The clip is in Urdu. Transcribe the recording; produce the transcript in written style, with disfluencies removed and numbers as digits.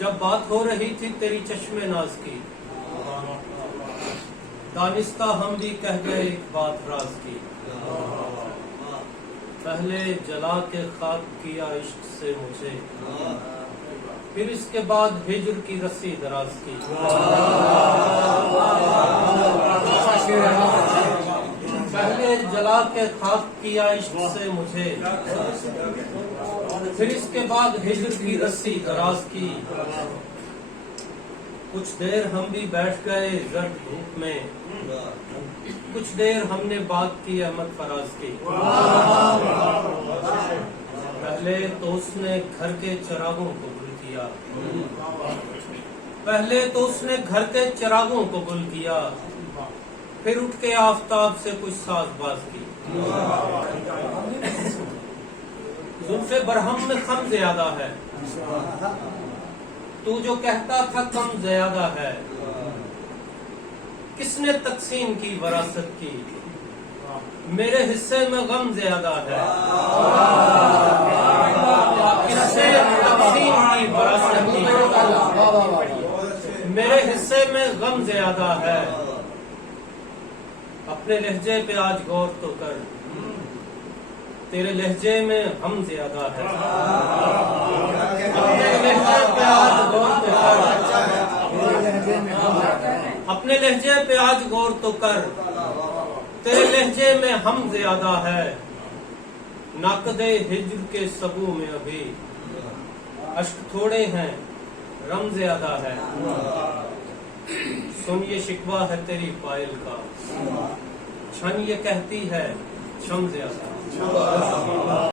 جب بات ہو رہی تھی تیری چشم ناز کی، دانستہ ہم بھی کہہ گئے ایک بات راز کی۔ پہلے جلا کے خاک کیا عشق سے مجھے، پھر اس کے بعد ہجر کی رسی دراز کی۔ پہلے جلا کے خاک کیا عشق سے مجھے، پھر اس کے بعد ہجر کی رسی دراز کی۔ کچھ دیر ہم بھی بیٹھ گئے زرد دھوپ میں، کچھ دیر ہم نے بات کی احمد فراز کی۔ پہلے تو اس نے گھر کے چراغوں کو گل کیا، پہلے تو اس نے گھر کے چراغوں کو گل کیا، پھر اٹھ کے آفتاب سے کچھ ساز باز کی۔ زلف برہم میں خم زیادہ ہے، تو جو کہتا تھا کم زیادہ ہے۔ کس نے تقسیم کی وراثت کی، میرے حصے میں غم زیادہ ہے۔ کس نے تقسیم کی وراثت کی، میرے حصے میں غم زیادہ ہے۔ اپنے لہجے پہ آج غور تو کر، تیرے لہجے میں ہم زیادہ ہے۔ اپنے لہجے پہ آج غور تو کر، اپنے لہجے پہ آج غور تو کر، تیرے لہجے میں ہم زیادہ ہے۔ ناقد ہجر کے سبو میں ابھی اشک تھوڑے ہیں رم زیادہ ہے۔ سن یہ شکوہ ہے تیری پائل کا، چھن یہ کہتی ہے شم زیادہ۔